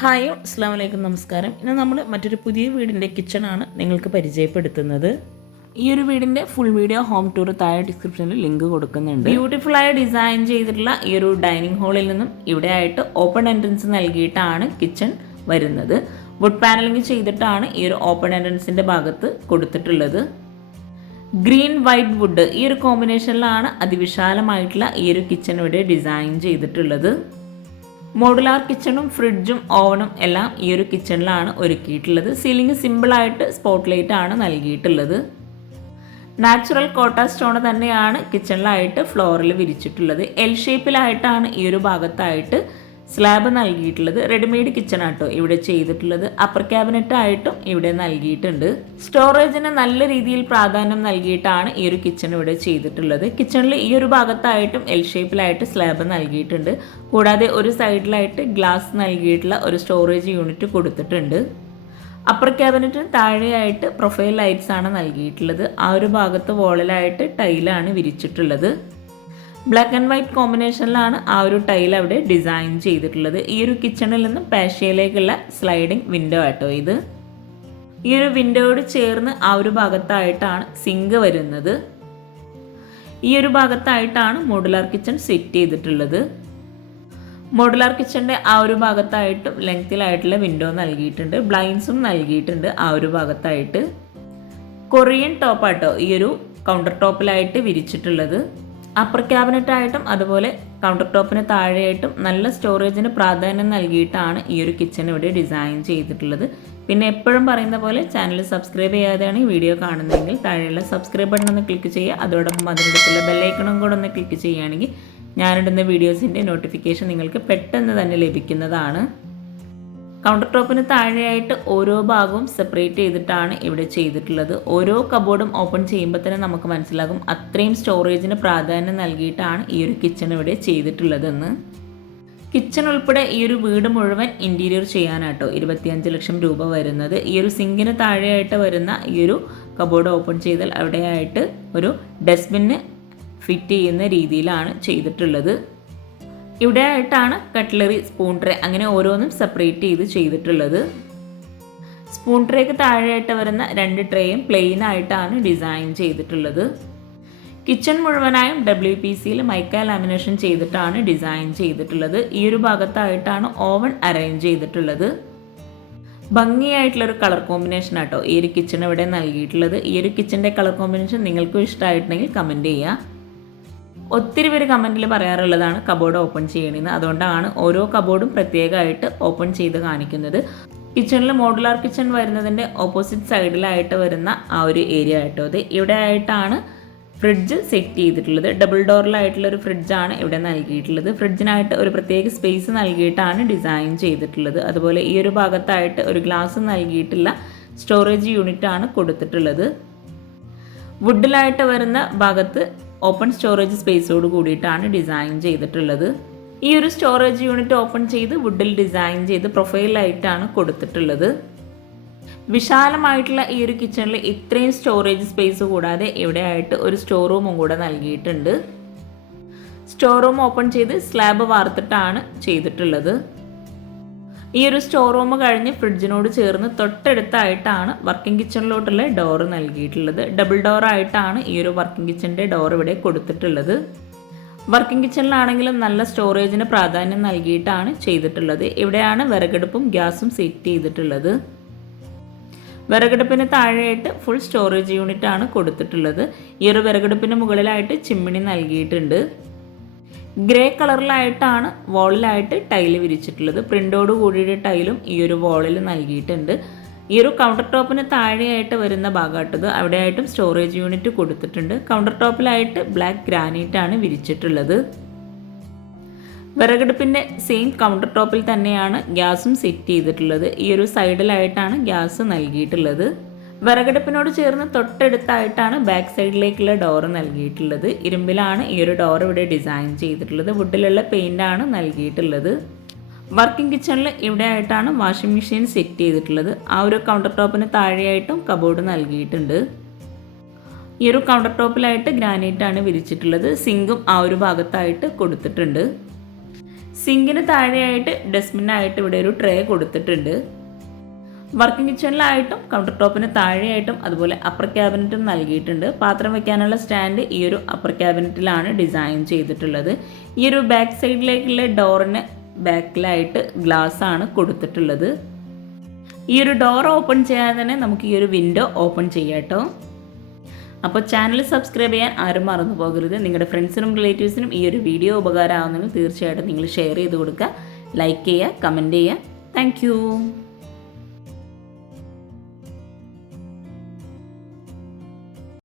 Hi അസ്സാം വലൈക്കും നമസ്കാരം. ഇന്ന് നമ്മൾ മറ്റൊരു പുതിയ വീടിന്റെ കിച്ചണാണ് നിങ്ങൾക്ക് പരിചയപ്പെടുത്തുന്നത്. ഈ ഒരു വീടിന്റെ ഫുൾ വീഡിയോ ഹോം ടൂർ താഴെ ഡിസ്ക്രിപ്ഷനിൽ ലിങ്ക് കൊടുക്കുന്നുണ്ട്. ബ്യൂട്ടിഫുൾ ആയി ഡിസൈൻ ചെയ്തിട്ടുള്ള ഈ ഒരു ഡൈനിങ് ഹാളിൽ നിന്നും ഇവിടെ ആയിട്ട് ഓപ്പൺ എൻട്രൻസ് നൽകിയിട്ടാണ് കിച്ചൺ വരുന്നത്. വുഡ് പാനലിംഗ് ചെയ്തിട്ടാണ് ഈ ഒരു ഓപ്പൺ എൻട്രൻസിന്റെ ഭാഗത്ത് കൊടുത്തിട്ടുള്ളത്. ഗ്രീൻ വൈറ്റ് വുഡ് ഈ ഒരു കോമ്പിനേഷനിലാണ് അതിവിശാലമായിട്ടുള്ള ഈ ഒരു കിച്ചൺ ഇവിടെ ഡിസൈൻ ചെയ്തിട്ടുള്ളത്. മോഡുലാർ കിച്ചണും ഫ്രിഡ്ജും ഓവനും എല്ലാം ഈ ഒരു കിച്ചണിലാണ് ഒരുക്കിയിട്ടുള്ളത്. സീലിംഗ് സിമ്പിളായിട്ട് സ്പോട്ട് ലൈറ്റ് ആണ് നൽകിയിട്ടുള്ളത്. നാച്ചുറൽ കോട്ട സ്റ്റോൺ തന്നെയാണ് കിച്ചണിലായിട്ട് ഫ്ലോറിൽ വിരിച്ചിട്ടുള്ളത്. എൽ ഷേപ്പിലായിട്ടാണ് ഈ ഒരു ഭാഗത്തായിട്ട് സ്ലാബ് നൽകിയിട്ടുള്ളത് റെഡിമെയ്ഡ് കിച്ചൺ ആട്ടോ ഇവിടെ ചെയ്തിട്ടുള്ളത്. അപ്പർ ക്യാബിനറ്റ് ആയിട്ടും ഇവിടെ നൽകിയിട്ടുണ്ട്. സ്റ്റോറേജിന് നല്ല രീതിയിൽ പ്രാധാന്യം നൽകിയിട്ടാണ് ഈ ഒരു കിച്ചൺ ഇവിടെ ചെയ്തിട്ടുള്ളത്. കിച്ചണിൽ ഈ ഒരു ഭാഗത്തായിട്ടും എൽ ഷേപ്പിലായിട്ട് സ്ലാബ് നൽകിയിട്ടുണ്ട്. കൂടാതെ ഒരു സൈഡിലായിട്ട് ഗ്ലാസ് നൽകിയിട്ടുള്ള ഒരു സ്റ്റോറേജ് യൂണിറ്റ് കൊടുത്തിട്ടുണ്ട്. അപ്പർ ക്യാബിനറ്റിന് താഴെയായിട്ട് പ്രൊഫൈൽ ലൈറ്റ്സ് ആണ് നൽകിയിട്ടുള്ളത്. ആ ഒരു ഭാഗത്ത് വോളിലായിട്ട് ടൈലാണ് വിരിച്ചിട്ടുള്ളത്. ബ്ലാക്ക് ആൻഡ് വൈറ്റ് കോമ്പിനേഷനിലാണ് ആ ഒരു ടൈൽ അവിടെ ഡിസൈൻ ചെയ്തിട്ടുള്ളത്. ഈ ഒരു കിച്ചണിൽ നിന്നും പാഷ്യയിലേക്കുള്ള സ്ലൈഡിംഗ് വിൻഡോ ആട്ടോ ഇത്. ഈ ഒരു വിൻഡോയോട് ചേർന്ന് ആ ഒരു ഭാഗത്തായിട്ടാണ് സിങ്ക് വരുന്നത്. ഈ ഒരു ഭാഗത്തായിട്ടാണ് മോഡുലാർ കിച്ചൺ സെറ്റ് ചെയ്തിട്ടുള്ളത്. മോഡുലാർ കിച്ചന്റെ ആ ഒരു ഭാഗത്തായിട്ടും ലെങ്തിലായിട്ടുള്ള വിൻഡോ നൽകിയിട്ടുണ്ട്. ബ്ലൈൻസും നൽകിയിട്ടുണ്ട് ആ ഒരു ഭാഗത്തായിട്ട്. കൊറിയൻ ടോപ്പാട്ടോ ഈ ഒരു കൗണ്ടർ ടോപ്പിലായിട്ട് വിരിച്ചിട്ടുള്ളത്. അപ്പർ ക്യാബിനറ്റായിട്ടും അതുപോലെ കൗണ്ടർ ടോപ്പിന് താഴെയായിട്ടും നല്ല സ്റ്റോറേജിന് പ്രാധാന്യം നൽകിയിട്ടാണ് ഈ ഒരു കിച്ചൺ ഇവിടെ ഡിസൈൻ ചെയ്തിട്ടുള്ളത്. പിന്നെ എപ്പോഴും പറയുന്ന പോലെ ചാനൽ സബ്സ്ക്രൈബ് ചെയ്യാതെയാണ് ഈ വീഡിയോ കാണുന്നതെങ്കിൽ താഴെയുള്ള സബ്സ്ക്രൈബ് ബട്ടൺ ഒന്ന് ക്ലിക്ക് ചെയ്യുക. അതോടൊപ്പം അതിനടുത്തുള്ള ബെല്ലൈക്കണും കൂടെ ഒന്ന് ക്ലിക്ക് ചെയ്യുകയാണെങ്കിൽ ഞാനിടുന്ന വീഡിയോസിന്റെ നോട്ടിഫിക്കേഷൻ നിങ്ങൾക്ക് പെട്ടെന്ന് തന്നെ ലഭിക്കുന്നതാണ്. കൗണ്ടർ ടോപ്പിന് താഴെയായിട്ട് ഓരോ ഭാഗവും സെപ്പറേറ്റ് ചെയ്തിട്ടാണ് ഇവിടെ ചെയ്തിട്ടുള്ളത്. ഓരോ കബോർഡും ഓപ്പൺ ചെയ്യുമ്പോൾ തന്നെ നമുക്ക് മനസ്സിലാകും അത്രയും സ്റ്റോറേജിന് പ്രാധാന്യം നൽകിയിട്ടാണ് ഈ ഒരു കിച്ചൺ ഇവിടെ ചെയ്തിട്ടുള്ളതെന്ന്. കിച്ചൺ ഉൾപ്പെടെ ഈ ഒരു വീട് മുഴുവൻ ഇന്റീരിയർ ചെയ്യാനാട്ടോ. ഇരുപത്തിയഞ്ച് ലക്ഷം രൂപ വരുന്നത്. ഈ ഒരു സിങ്കിന് താഴെയായിട്ട് വരുന്ന ഈ ഒരു കബോർഡ് ഓപ്പൺ ചെയ്താൽ അവിടെയായിട്ട് ഒരു ഡസ്റ്റ്ബിന്ന് ഫിറ്റ് ചെയ്യുന്ന രീതിയിലാണ് ചെയ്തിട്ടുള്ളത്. ഇവിടെ ആയിട്ടാണ് കട്ട്ലറി സ്പൂൺ ട്രേ അങ്ങനെ ഓരോന്നും സെപ്പറേറ്റ് ചെയ്ത് ചെയ്തിട്ടുള്ളത്. സ്പൂൺ ട്രേക്ക് താഴെയായിട്ട് വരുന്ന രണ്ട് ട്രേയും പ്ലെയിൻ ആയിട്ടാണ് ഡിസൈൻ ചെയ്തിട്ടുള്ളത്. കിച്ചൺ മുഴുവനായും ഡബ്ല്യു പി സിയിൽ മൈക്ക ലാമിനേഷൻ ചെയ്തിട്ടാണ് ഡിസൈൻ ചെയ്തിട്ടുള്ളത്. ഈ ഒരു ഭാഗത്തായിട്ടാണ് ഓവൻ അറേഞ്ച് ചെയ്തിട്ടുള്ളത്. ഭംഗിയായിട്ടുള്ളൊരു കളർ കോമ്പിനേഷൻ ആട്ടോ ഈ ഒരു കിച്ചൺ ഇവിടെ നൽകിയിട്ടുള്ളത്. ഈ ഒരു കിച്ചന്റെ കളർ കോമ്പിനേഷൻ നിങ്ങൾക്കും ഇഷ്ടമായിട്ടുണ്ടെങ്കിൽ കമന്റ് ചെയ്യുക ഒത്തിരി പേര് കമന്റിൽ പറയാറുള്ളതാണ് കബോർഡ് ഓപ്പൺ ചെയ്യണമെന്ന് അതുകൊണ്ടാണ് ഓരോ കബോർഡും പ്രത്യേകമായിട്ട് ഓപ്പൺ ചെയ്ത് കാണിക്കുന്നത്. കിച്ചണിൽ മോഡുലാർ കിച്ചൺ വരുന്നതിന്റെ ഓപ്പോസിറ്റ് സൈഡിലായിട്ട് വരുന്ന ആ ഒരു ഏരിയ ആയിട്ടോ അത് ഇവിടെ ആയിട്ടാണ് ഫ്രിഡ്ജ് സെറ്റ് ചെയ്തിട്ടുള്ളത്. ഡബിൾ ഡോറിലായിട്ടുള്ള ഒരു ഫ്രിഡ്ജാണ് ഇവിടെ നൽകിയിട്ടുള്ളത്. ഫ്രിഡ്ജിനായിട്ട് ഒരു പ്രത്യേക സ്പേസ് നൽകിയിട്ടാണ് ഡിസൈൻ ചെയ്തിട്ടുള്ളത്. അതുപോലെ ഈ ഒരു ഭാഗത്തായിട്ട് ഒരു ഗ്ലാസ് നൽകിയിട്ടുള്ള സ്റ്റോറേജ് യൂണിറ്റ് ആണ് കൊടുത്തിട്ടുള്ളത്. വുഡിലായിട്ട് വരുന്ന ഭാഗത്ത് ഓപ്പൺ സ്റ്റോറേജ് സ്പേസോട് കൂടിയിട്ടാണ് ഡിസൈൻ ചെയ്തിട്ടുള്ളത്. ഈ ഒരു സ്റ്റോറേജ് യൂണിറ്റ് ഓപ്പൺ ചെയ്ത് വുഡിൽ ഡിസൈൻ ചെയ്ത് പ്രൊഫൈലായിട്ടാണ് കൊടുത്തിട്ടുള്ളത്. വിശാലമായിട്ടുള്ള ഈ ഒരു കിച്ചണിൽ ഇത്രയും സ്റ്റോറേജ് സ്പേസ് കൂടാതെ ഇവിടെയായിട്ട് ഒരു സ്റ്റോർ റൂമും കൂടെ നൽകിയിട്ടുണ്ട്. സ്റ്റോർ റൂം ഓപ്പൺ ചെയ്ത് സ്ലാബ് വാർത്തിട്ടാണ് ചെയ്തിട്ടുള്ളത്. ഈ ഒരു സ്റ്റോർ റൂം കഴിഞ്ഞ് ഫ്രിഡ്ജിനോട് ചേർന്ന് തൊട്ടടുത്തായിട്ടാണ് വർക്കിംഗ് കിച്ചണിലോട്ടുള്ള ഡോർ നൽകിയിട്ടുള്ളത്. ഡബിൾ ഡോർ ആയിട്ടാണ് ഈ ഒരു വർക്കിംഗ് കിച്ചണിന്റെ ഡോർ ഇവിടെ കൊടുത്തിട്ടുള്ളത്. വർക്കിംഗ് കിച്ചണിലാണെങ്കിലും നല്ല സ്റ്റോറേജിന് പ്രാധാന്യം നൽകിയിട്ടാണ് ചെയ്തിട്ടുള്ളത്. ഇവിടെയാണ് വിറകടുപ്പും ഗ്യാസും സെറ്റ് ചെയ്തിട്ടുള്ളത്. വിറകടുപ്പിന് താഴെയായിട്ട് ഫുൾ സ്റ്റോറേജ് യൂണിറ്റ് ആണ് കൊടുത്തിട്ടുള്ളത്. ഈ ഒരു വിറകടുപ്പിന് മുകളിലായിട്ട് ചിമ്മിണി നൽകിയിട്ടുണ്ട്. Grey കളറിലായിട്ടാണ് വോളിലായിട്ട് tile വിരിച്ചിട്ടുള്ളത്. പ്രിന്റോട് കൂടിയ ടൈലും ഈ ഒരു വോളിൽ നൽകിയിട്ടുണ്ട്. ഈ ഒരു കൗണ്ടർ ടോപ്പിന് താഴെയായിട്ട് വരുന്ന ഭാഗമായിട്ടത് അവിടെയായിട്ടും സ്റ്റോറേജ് യൂണിറ്റ് കൊടുത്തിട്ടുണ്ട്. കൗണ്ടർ ടോപ്പിലായിട്ട് ബ്ലാക്ക് ഗ്രാനൈറ്റ് ആണ് വിരിച്ചിട്ടുള്ളത്. വിറകടുപ്പിന്റെ സെയിം കൗണ്ടർ ടോപ്പിൽ തന്നെയാണ് ഗ്യാസും സെറ്റ് ചെയ്തിട്ടുള്ളത്. ഈ ഒരു സൈഡിലായിട്ടാണ് ഗ്യാസ് നൽകിയിട്ടുള്ളത്. വിറകടുപ്പിനോട് ചേർന്ന് തൊട്ടടുത്തായിട്ടാണ് ബാക്ക് സൈഡിലേക്കുള്ള ഡോർ നൽകിയിട്ടുള്ളത്. ഇരുമ്പിലാണ് ഈ ഒരു ഡോർ ഇവിടെ ഡിസൈൻ ചെയ്തിട്ടുള്ളത്. വുഡിലുള്ള ആണ് നൽകിയിട്ടുള്ളത്. വർക്കിംഗ് കിച്ചണിൽ ഇവിടെ ആയിട്ടാണ് വാഷിംഗ് മെഷീൻ സെറ്റ് ചെയ്തിട്ടുള്ളത്. ആ ഒരു കൗണ്ടർ ടോപ്പിന് താഴെയായിട്ടും കബോർഡ് നൽകിയിട്ടുണ്ട്. ഈ ഒരു കൗണ്ടർ ടോപ്പിലായിട്ട് ഗ്രാനൈറ്റ് ആണ് വിരിച്ചിട്ടുള്ളത്. സിങ്കും ആ ഒരു ഭാഗത്തായിട്ട് കൊടുത്തിട്ടുണ്ട്. സിങ്കിന് താഴെയായിട്ട് ഡസ്റ്റ്ബിനായിട്ട് ഇവിടെ ഒരു ട്രേ കൊടുത്തിട്ടുണ്ട്. വർക്കിംഗ് കിച്ചണിലായിട്ടും കൗണ്ടർ ടോപ്പിന് താഴെയായിട്ടും അതുപോലെ അപ്പർ ക്യാബിനറ്റും നൽകിയിട്ടുണ്ട്. പാത്രം വയ്ക്കാനുള്ള സ്റ്റാൻഡ് ഈ ഒരു അപ്പർ ക്യാബിനറ്റിലാണ് ഡിസൈൻ ചെയ്തിട്ടുള്ളത്. ഈ ഒരു ബാക്ക് സൈഡിലേക്കുള്ള ഡോറിന് ബാക്കിലായിട്ട് ഗ്ലാസ് ആണ് കൊടുത്തിട്ടുള്ളത്. ഈ ഒരു ഡോർ ഓപ്പൺ ചെയ്യാതെ തന്നെ നമുക്ക് ഈ ഒരു വിൻഡോ ഓപ്പൺ ചെയ്യാട്ടോ അപ്പോൾ ചാനൽ സബ്സ്ക്രൈബ് ചെയ്യാൻ ആരും മറന്നു പോകരുത്. നിങ്ങളുടെ ഫ്രണ്ട്സിനും റിലേറ്റീവ്സിനും ഈ ഒരു വീഡിയോ ഉപകാരമാകുന്നെങ്കിൽ തീർച്ചയായിട്ടും നിങ്ങൾ ഷെയർ ചെയ്ത് കൊടുക്കുക. ലൈക്ക് ചെയ്യുക കമന്റ് ചെയ്യുക. താങ്ക്